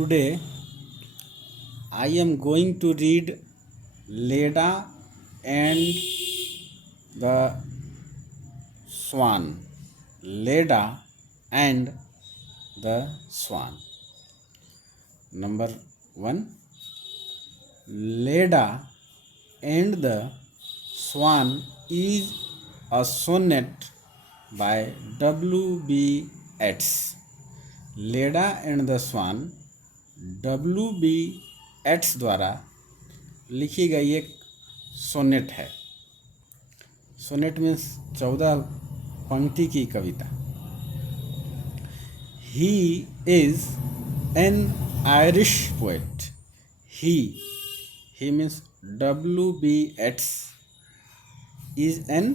Today I am going to read Leda and the Swan. Leda and the Swan. Number 1. Leda and the Swan is a sonnet by W.B. Yeats. Leda and the swan W.B. Yeats द्वारा लिखी गई एक sonnet है। Sonnet means 14 पंक्ति की कविता। He is an Irish poet. He means W.B. Yeats is an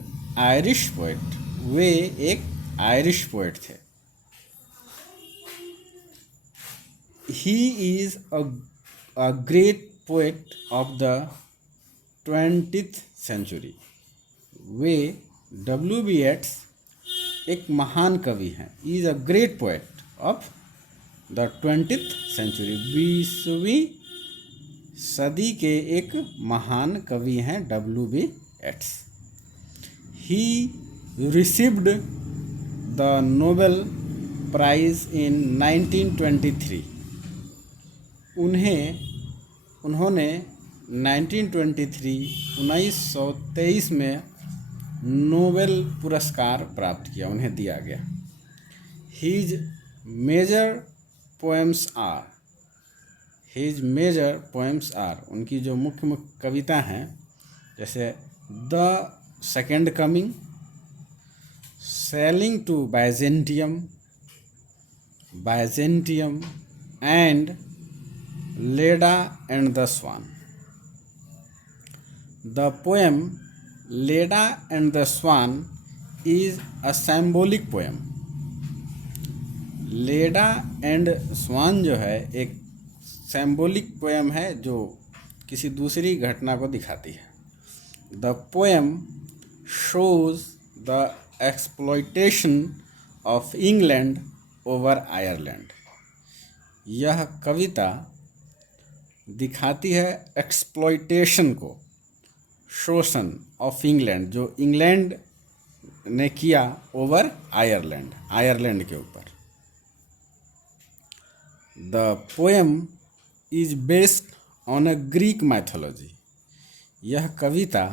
Irish poet. वे एक आयरिश पोएट थे। He is a great poet of the 20th century. Way W.B. Yeats एक महान कवि हैं। Is a great poet of the 20th century. 20वीं सदी के एक महान कवि हैं W.B. Yeats. He received the Nobel Prize in 1923. उन्होंने 1923 में नोबेल पुरस्कार प्राप्त किया, उन्हें दिया गया। हीज मेजर पोएम्स आर उनकी जो मुख्य कविता हैं, जैसे the second coming, sailing to Byzantium and Leda and the Swan. The poem Leda and the Swan is a symbolic poem. Leda and Swan जो है एक symbolic poem है जो किसी दूसरी घटना को दिखाती है। The poem shows the exploitation of England over Ireland. यह कविता दिखाती है एक्सप्लॉइटेशन को, शोषण ऑफ इंग्लैंड, जो इंग्लैंड ने किया ओवर आयरलैंड के ऊपर। The poem is based on a Greek mythology. यह कविता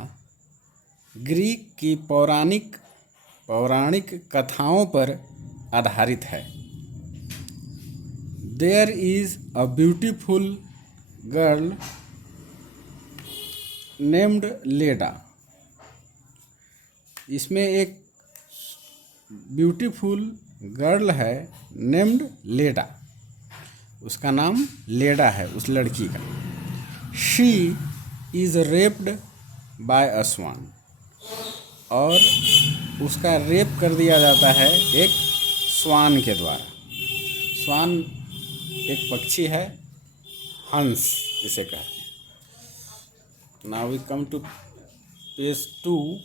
ग्रीक की पौराणिक कथाओं पर आधारित है। There is a beautiful girl named Leda. इसमें एक ब्यूटीफुल गर्ल है नेम्ड लेडा, उसका नाम लेडा है, उस लड़की का। She is raped by a swan, और उसका रेप कर दिया जाता है एक स्वान के द्वारा। स्वान एक पक्षी है, हंस इसे कहते हैं। Now we come to page 2।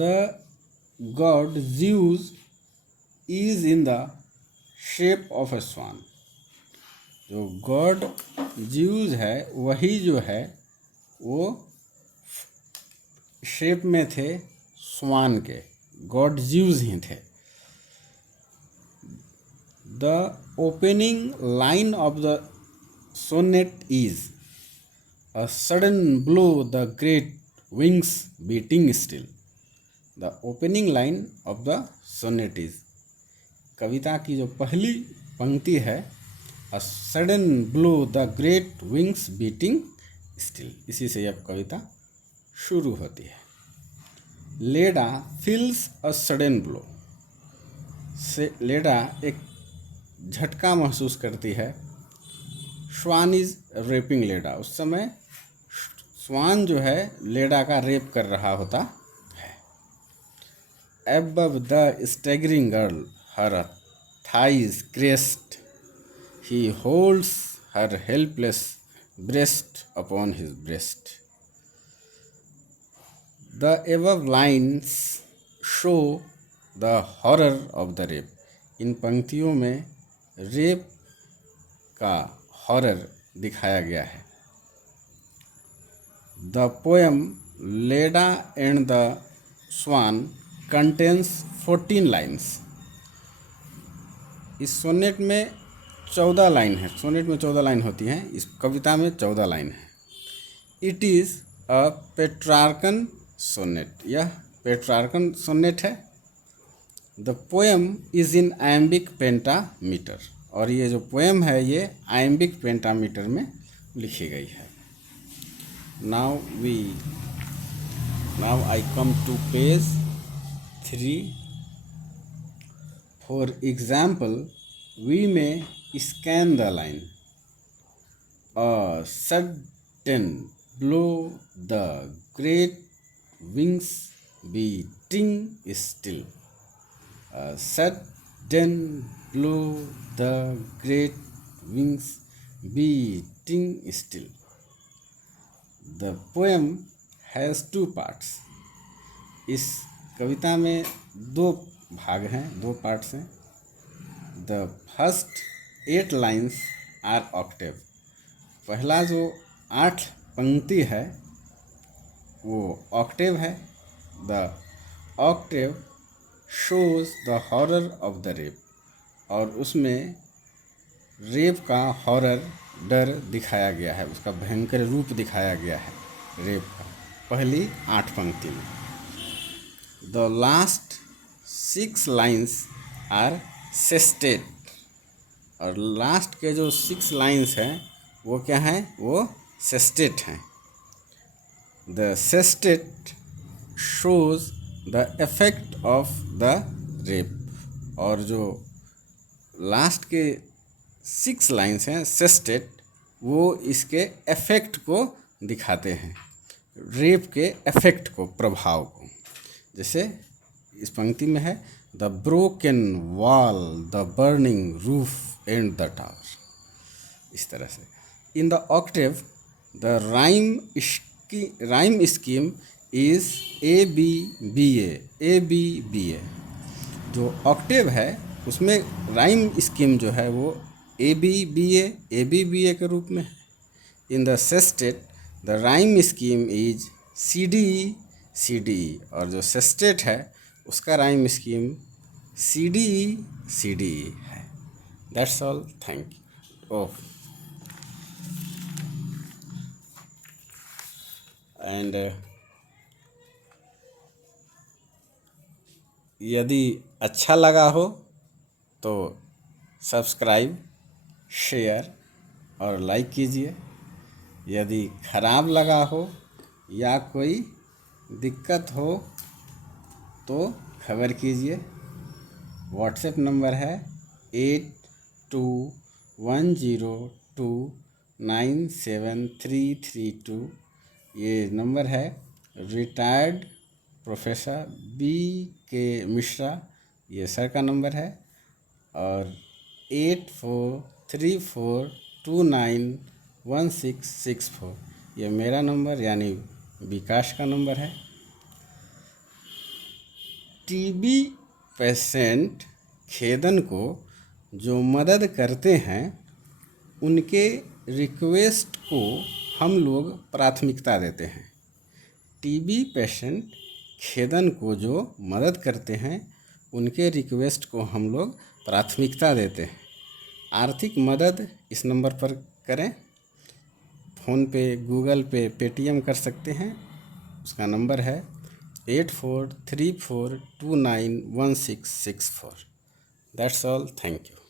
The god Zeus is in the shape of a swan. जो गॉड ज़्यूस है वही जो है वो शेप में थे स्वान के, गॉड ज़्यूस ही थे। The opening line of the sonnet is, a sudden blow the great wings beating still. The opening line of the sonnet is, कविता की जो पहली पंक्ति है, a sudden blow the great wings beating still, इसी से यह कविता शुरू होती है। लेडा feels a sudden blow. लेडा एक झटका महसूस करती है। Swan is raping Leda. उस समय स्वान जो है लेडा का रेप कर रहा होता है। Above the staggering girl her thighs caressed, he holds her helpless breast upon his breast. The above lines show the horror of the rape. इन पंक्तियों में रेप का हॉरर दिखाया गया है। The poem Leda and the swan contains 14 lines. इस sonnet में 14 line है। सोनेट में 14 लाइन होती हैं, इस कविता में 14 लाइन है। It is a Petrarchan sonnet. यह पेट्रार्कन सोनेट है। The poem is in iambic pentameter. और ये जो पोएम है ये आयम्बिक पेंटामीटर में लिखी गई है। Now I come to page 3. For example, we may scan the line. A sudden blow, the great wings beating still. A sudden blow, the great wings beating still. The poem has 2 parts. इस कविता में 2 भाग हैं, 2 parts हैं। The first 8 lines are octave. पहला जो 8 पंक्ति है वो ऑक्टेव है। The octave shows the horror of the rape. और उसमें रेप का हॉरर, डर दिखाया गया है, उसका भयंकर रूप दिखाया गया है रेप का, पहली 8 पंक्ति में। The last 6 lines are sestet. और लास्ट के जो 6 लाइन्स हैं वो क्या हैं? वो सेस्टेट हैं। The sestet shows the effect of the rape. और जो लास्ट के 6 लाइन्स हैं सेस्टेट, वो इसके इफेक्ट को दिखाते हैं, रेप के इफेक्ट को, प्रभाव को। जैसे इस पंक्ति में है the broken wall, the burning roof and the tower. इस तरह से in the Octave the rhyme scheme is ABBA। जो ऑक्टेव है उसमें राइम स्कीम जो है वो ABBA के रूप में है। In the sestet the rhyme scheme is CDE। और जो सेस्टेट है उसका राइम स्कीम CDE है। That's all, thank you. And यदि अच्छा लगा हो तो सब्सक्राइब, शेयर और लाइक कीजिए। यदि ख़राब लगा हो या कोई दिक्कत हो तो खबर कीजिए। व्हाट्सएप नंबर है 8210297332। ये नंबर है रिटायर्ड प्रोफेसर BK मिश्रा, ये सर का नंबर है। और 8434291664 ये मेरा नंबर यानी विकास का नंबर है। TB पेशेंट खेदन को जो मदद करते हैं उनके रिक्वेस्ट को हम लोग प्राथमिकता देते हैं। TB पेशेंट खेदन को जो मदद करते हैं उनके रिक्वेस्ट को हम लोग प्राथमिकता देते हैं। आर्थिक मदद इस नंबर पर करें। फ़ोनपे, गूगल पे, पेटीएम कर सकते हैं। उसका नंबर है 8434291664। That's all, thank you.